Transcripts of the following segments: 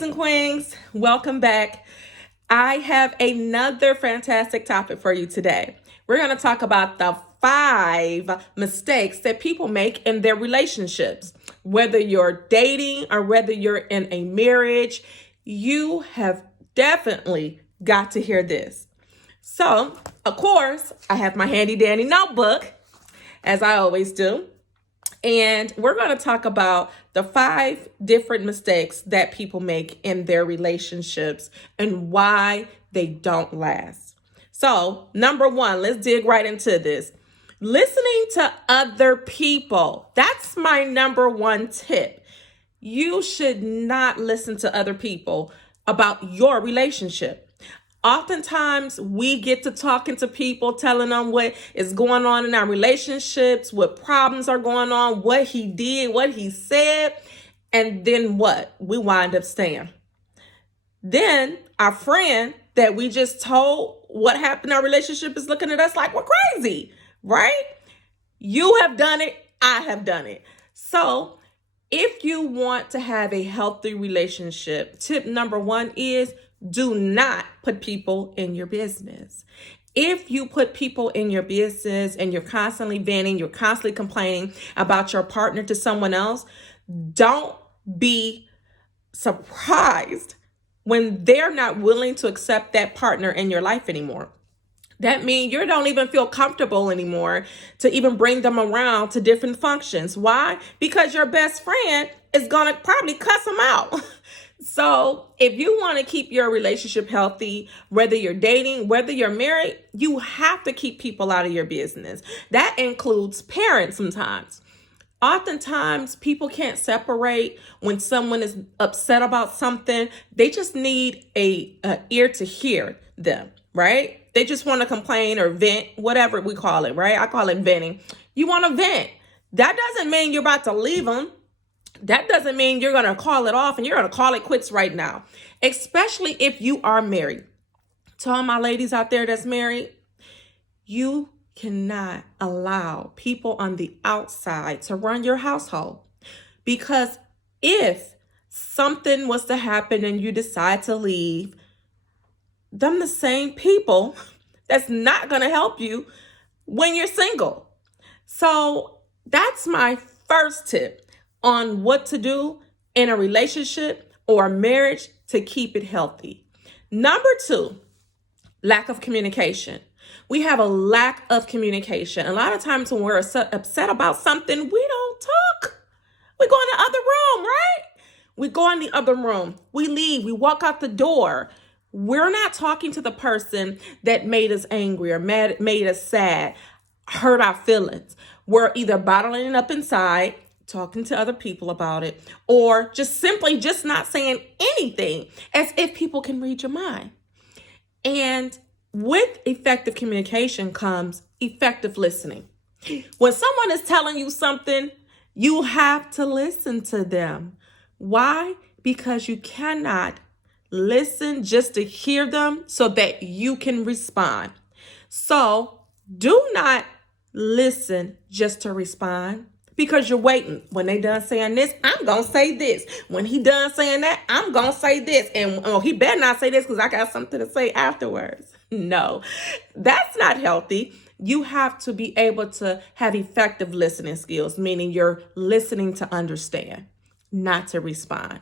kings and queens, welcome back. I have another fantastic topic for you today. We're going to talk about the 5 mistakes that people make in their relationships. Whether you're dating or whether you're in a marriage, you have definitely got to hear this. So, of course, I have my handy dandy notebook, as I always do. And we're going to talk about the 5 different mistakes that people make in their relationships and why they don't last. So, number 1, let's dig right into this. Listening to other people. That's my number 1 tip. You should not listen to other people about your relationship. Oftentimes, we get to talking to people, telling them what is going on in our relationships, what problems are going on, what he did, what he said, and then what? We wind up staying. Then our friend that we just told what happened in our relationship is looking at us like we're crazy, right? You have done it. I have done it. So if you want to have a healthy relationship, tip number 1 is do not put people in your business. If you put people in your business and you're constantly venting, you're constantly complaining about your partner to someone else, don't be surprised when they're not willing to accept that partner in your life anymore. That means you don't even feel comfortable anymore to even bring them around to different functions. Why? Because your best friend is going to probably cuss them out. So if you want to keep your relationship healthy, whether you're dating, whether you're married, you have to keep people out of your business. That includes parents sometimes. Oftentimes, people can't separate when someone is upset about something. They just need a ear to hear them, right? They just want to complain or vent, whatever we call it, right? I call it venting. You want to vent. That doesn't mean you're about to leave them. That doesn't mean you're going to call it off and you're going to call it quits right now, especially if you are married. To all my ladies out there that's married, you cannot allow people on the outside to run your household, because if something was to happen and you decide to leave, them the same people that's not going to help you when you're single. So that's my first tip on what to do in a relationship or a marriage to keep it healthy. Number 2, lack of communication. We have a lack of communication. A lot of times when we're upset about something, we don't talk. We go in the other room, right? We go in the other room. We leave. We walk out the door. We're not talking to the person that made us angry or made us sad, hurt our feelings. We're either bottling it up inside, talking to other people about it, or just simply just not saying anything, as if people can read your mind. And with effective communication comes effective listening. When someone is telling you something, you have to listen to them. Why? Because you cannot listen just to hear them so that you can respond. So do not listen just to respond, because you're waiting. When they done saying this, I'm going to say this. When he done saying that, I'm going to say this. And he better not say this because I got something to say afterwards. No, that's not healthy. You have to be able to have effective listening skills, meaning you're listening to understand, not to respond.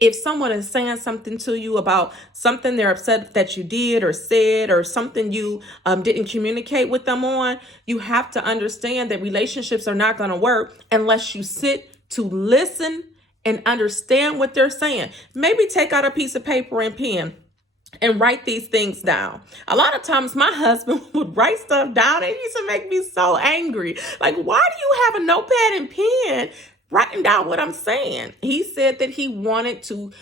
If someone is saying something to you about something they're upset that you did or said, or something you didn't communicate with them on, you have to understand that relationships are not going to work unless you sit to listen and understand what they're saying. Maybe take out a piece of paper and pen and write these things down. A lot of times my husband would write stuff down and it used to make me so angry. Like, why do you have a notepad and pen writing down what I'm saying? He said that he wanted to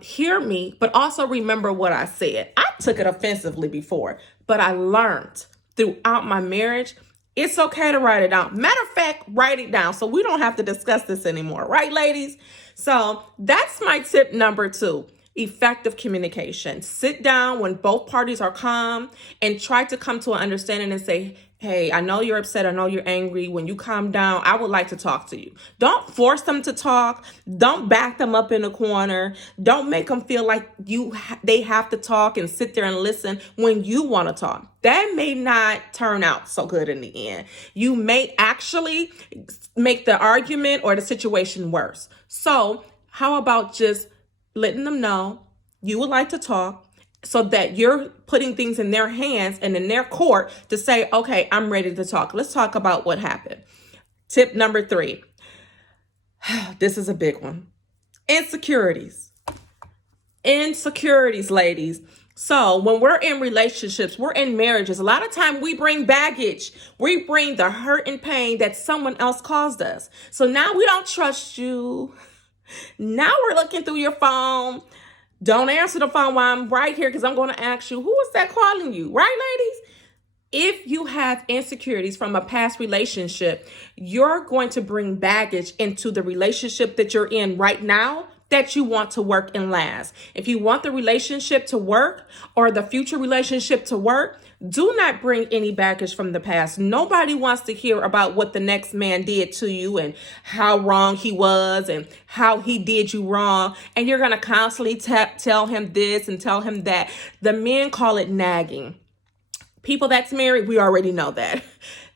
hear me, but also remember what I said. I took it offensively before, but I learned throughout my marriage, it's okay to write it down. Matter of fact, write it down so we don't have to discuss this anymore. Right, ladies? So that's my tip number 2. Effective communication. Sit down when both parties are calm and try to come to an understanding and say, hey, I know you're upset. I know you're angry. When you calm down, I would like to talk to you. Don't force them to talk. Don't back them up in a corner. Don't make them feel like they have to talk and sit there and listen when you want to talk. That may not turn out so good in the end. You may actually make the argument or the situation worse. So how about just letting them know you would like to talk, so that you're putting things in their hands and in their court to say, okay, I'm ready to talk. Let's talk about what happened. Tip number 3. This is a big one. Insecurities. Insecurities, ladies. So when we're in relationships, we're in marriages, a lot of time we bring baggage. We bring the hurt and pain that someone else caused us. So now we don't trust you. Now we're looking through your phone. Don't answer the phone while I'm right here, because I'm going to ask you, who is that calling you? Right, ladies? If you have insecurities from a past relationship, you're going to bring baggage into the relationship that you're in right now that you want to work and last. If you want the relationship to work or the future relationship to work, do not bring any baggage from the past. Nobody wants to hear about what the next man did to you and how wrong he was and how he did you wrong. And you're going to constantly tell him this and tell him that. The men call it nagging. People that's married, we already know that.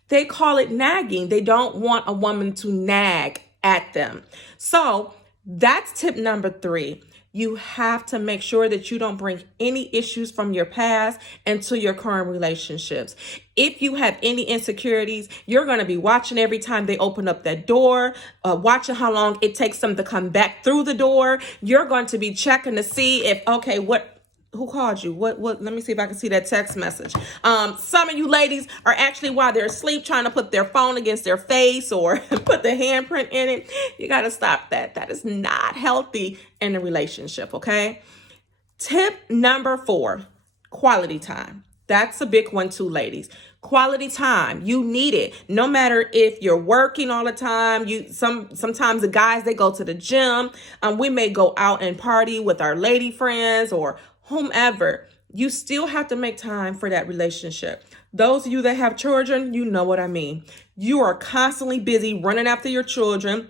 They call it nagging. They don't want a woman to nag at them. So that's tip number 3. You have to make sure that you don't bring any issues from your past into your current relationships. If you have any insecurities, you're going to be watching every time they open up that door, watching how long it takes them to come back through the door. You're going to be checking to see if, okay, who called you? What, let me see if I can see that text message. Some of you ladies are actually, while they're asleep, trying to put their phone against their face or put the handprint in it. You got to stop that. That is not healthy in a relationship, okay? Tip number 4, quality time. That's a big one too, ladies. Quality time. You need it. No matter if you're working all the time. Sometimes the guys, they go to the gym. We may go out and party with our lady friends or whomever. You still have to make time for that relationship. Those of you that have children, you know what I mean. You are constantly busy running after your children,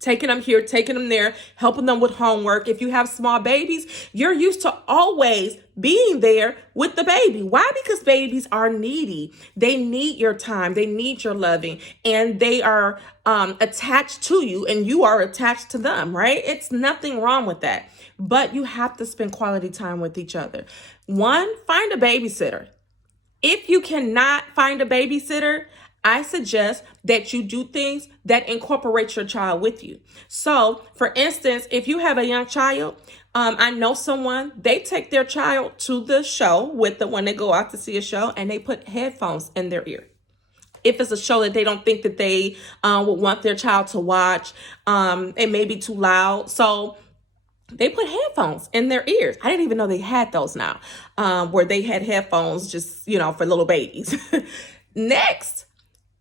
taking them here, taking them there, helping them with homework. If you have small babies, you're used to always being there with the baby. Why? Because babies are needy. They need your time. They need your loving, and they are attached to you, and you are attached to them, right? It's nothing wrong with that. But you have to spend quality time with each other. 1, find a babysitter. If you cannot find a babysitter, I suggest that you do things that incorporate your child with you. So, for instance, if you have a young child, I know someone, they take their child to the show with them when they go out to see a show, and they put headphones in their ear. If it's a show that they don't think that they would want their child to watch, it may be too loud. So they put headphones in their ears. I didn't even know they had those now, where they had headphones just, for little babies. Next,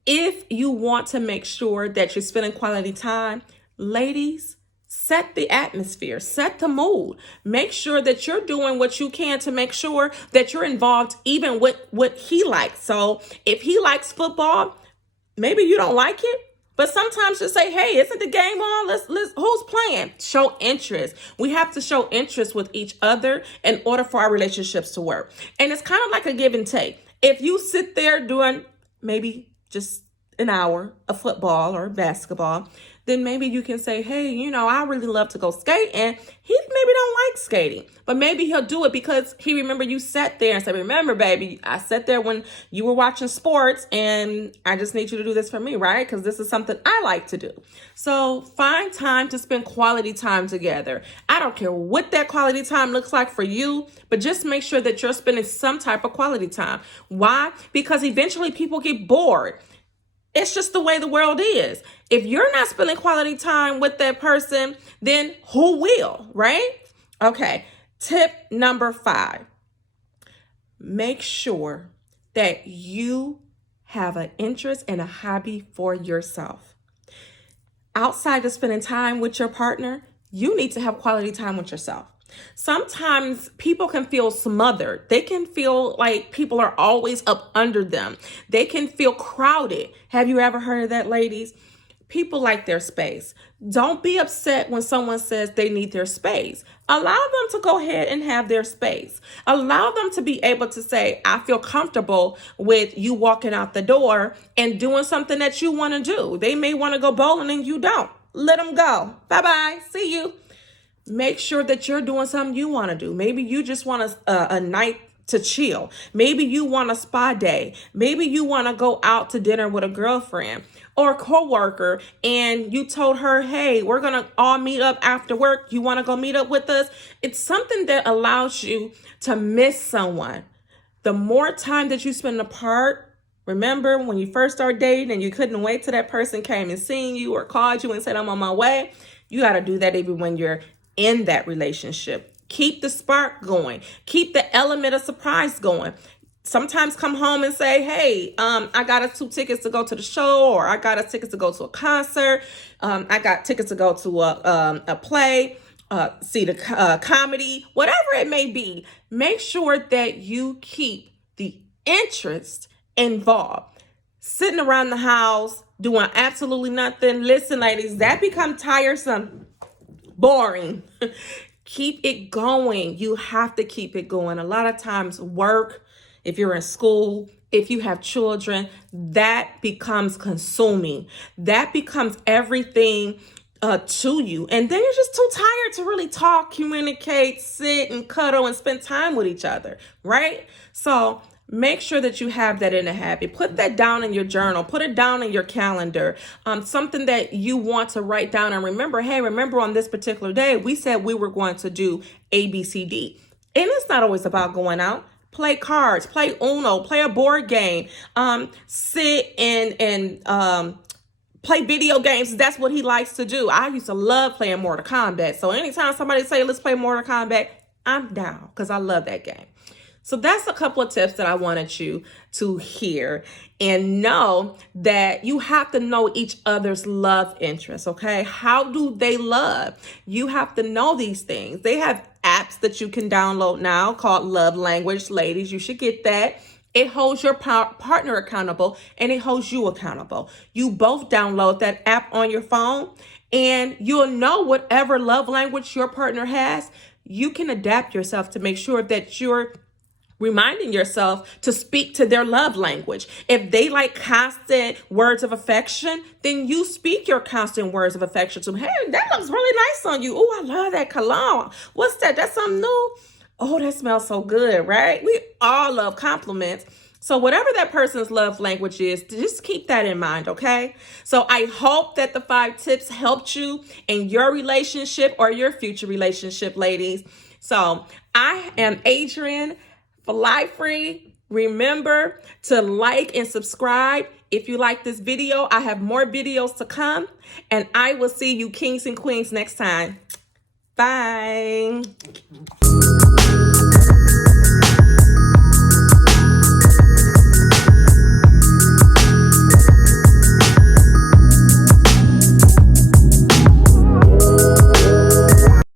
if you want to make sure that you're spending quality time, ladies, set the atmosphere, set the mood. Make sure that you're doing what you can to make sure that you're involved even with what he likes. So if he likes football, maybe you don't like it, but sometimes just say, hey, isn't the game on? Let's who's playing? Show interest. We have to show interest with each other in order for our relationships to work. And it's kind of like a give and take. If you sit there doing maybe just an hour of football or basketball, then maybe you can say, hey, I really love to go skate, and he maybe don't like skating, but maybe he'll do it because he remember you sat there and said, remember, baby, I sat there when you were watching sports, and I just need you to do this for me, right? Because this is something I like to do. So find time to spend quality time together. I don't care what that quality time looks like for you, but just make sure that you're spending some type of quality time. Why? Because eventually people get bored. It's just the way the world is. If you're not spending quality time with that person, then who will, right? Okay. Tip number 5. Make sure that you have an interest and a hobby for yourself. Outside of spending time with your partner, you need to have quality time with yourself. Sometimes people can feel smothered. They can feel like people are always up under them. They can feel crowded. Have you ever heard of that, ladies? People like their space. Don't be upset when someone says they need their space. Allow them to go ahead and have their space. Allow them to be able to say, I feel comfortable with you walking out the door and doing something that you want to do. They may want to go bowling and you don't. Let them go. Bye-bye. See you. Make sure that you're doing something you want to do. Maybe you just want a night to chill. Maybe you want a spa day. Maybe you want to go out to dinner with a girlfriend or a coworker and you told her, hey, we're going to all meet up after work. You want to go meet up with us? It's something that allows you to miss someone. The more time that you spend apart, remember when you first started dating and you couldn't wait till that person came and seen you or called you and said, I'm on my way. You got to do that even when you're in that relationship. Keep the spark going. Keep the element of surprise going. Sometimes come home and say, hey, I got us 2 tickets to go to the show, or I got us tickets to go to a concert. I got tickets to go to a play, see the comedy, whatever it may be. Make sure that you keep the interest involved. Sitting around the house, doing absolutely nothing. Listen, ladies, that becomes tiresome. Boring. Keep it going. You have to keep it going. A lot of times work, if you're in school, if you have children, that becomes consuming. That becomes everything to you. And then you're just too tired to really talk, communicate, sit and cuddle and spend time with each other, right? So make sure that you have that in a habit. Put that down in your journal. Put it down in your calendar. Something that you want to write down and remember, hey, remember on this particular day, we said we were going to do A, B, C, D. And it's not always about going out. Play cards, play Uno, play a board game, sit and play video games. That's what he likes to do. I used to love playing Mortal Kombat. So anytime somebody say, let's play Mortal Kombat, I'm down because I love that game. So that's a couple of tips that I wanted you to hear and know that you have to know each other's love interests, okay? How do they love? You have to know these things. They have apps that you can download now called Love Language. Ladies, you should get that. It holds your partner accountable and it holds you accountable. You both download that app on your phone and you'll know whatever love language your partner has. You can adapt yourself to make sure that you're reminding yourself to speak to their love language. If they like constant words of affection, then you speak your constant words of affection to them. Hey, that looks really nice on you. Oh, I love that cologne. What's that? That's something new? Oh, that smells so good, right? We all love compliments. So whatever that person's love language is, just keep that in mind, okay? So I hope that the 5 tips helped you in your relationship or your future relationship, ladies. So I am Adrienne. Fly Free. Remember to like and subscribe. If you like this video, I have more videos to come, and I will see you kings and queens next time. Bye.